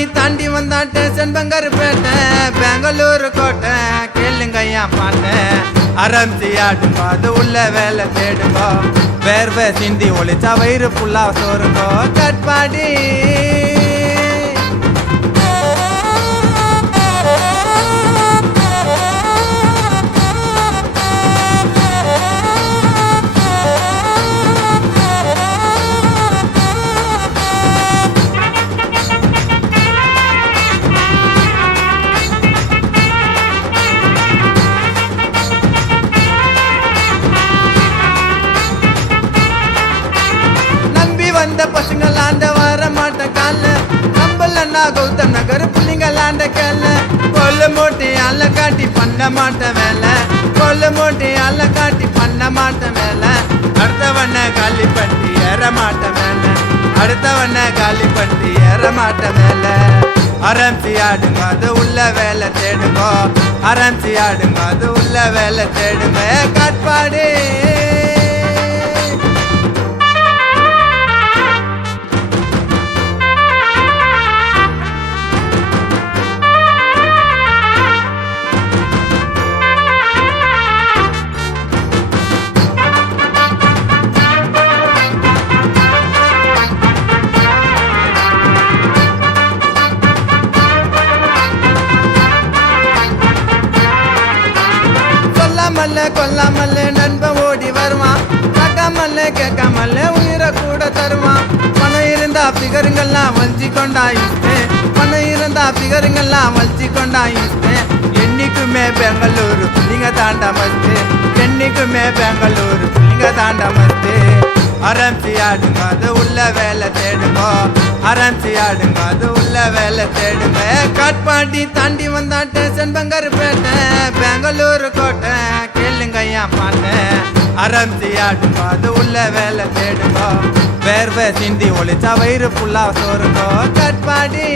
கட்பாடி தாண்டி வந்தா ஸ்டேஷன் பங்கர்பேட்டை பெங்களூரு கோட்டை கேளுங்க ஐயா பாட்டை ஆரம்பிச்சு ஆடுங்கோ அது உள்ள வேலை தேடுங்கோ வேர்வை சிந்தி ஒளிச்சா வயிறு புல்லா சோறுங்கோ கட்பாடி வந்த பசங்களாண்ட வர மாட்ட கால நம்பலன்னா கௌதம் நகர் புள்ளிங்களாண்ட கேள கொல்லு மூட்டி அல்ல காட்டி பண்ண மாட்ட வேலை கொல்லு மூட்டி அல்ல காட்டி பண்ண மாட்ட வேலை அடுத்தவண்ண காலி பண்ணி ஏற மாட்ட வேலை அடுத்தவண்ண காலி பண்ணி ஏற மாட்ட வேலை ஆரம்பிச்சு ஆடுங்க அது உள்ள வேலை தேடுங்க ஆரம்பிச்சு ஆடுங்க அது உள்ள வேலை தேடுங்க காட்பாடு கொல்லாமல்ல நண்பன் ஓடி வருவான் கேட்காமல்ல கேட்காமல்ல உயிரை கூட தருவான் பணம் இருந்தா பிகருங்கெல்லாம் வஞ்சி கொண்டாயிட்டு பணம் இருந்தா பிகருங்கெல்லாம் வஞ்சி கொண்டாயிட்டு என்னைக்குமே பெங்களூரு புள்ளிங்க தாண்டா மஸ்து என்னைக்குமே பெங்களூரு புள்ளிங்க தாண்டா மஸ்து ஆரம்பிச்சு ஆடுங்க அது உள்ள வேலை தேடுங்க ஆரம்பிச்சு ஆடுங்க அது உள்ள வேலை தேடுங்க காட்பாடி தாண்டி வந்தா ஸ்டேஷன் பங்கர்பேட்டை பெங்களூரு கோட்டை கேளுங்க ஐயா பாட்டை ஆரம்பிச்சு ஆடுங்க அது உள்ள வேலை தேடுங்க வேர்வை சிந்தி ஒளிச்சா வயிறு புல்லா சோறுங்கோ காட்பாடி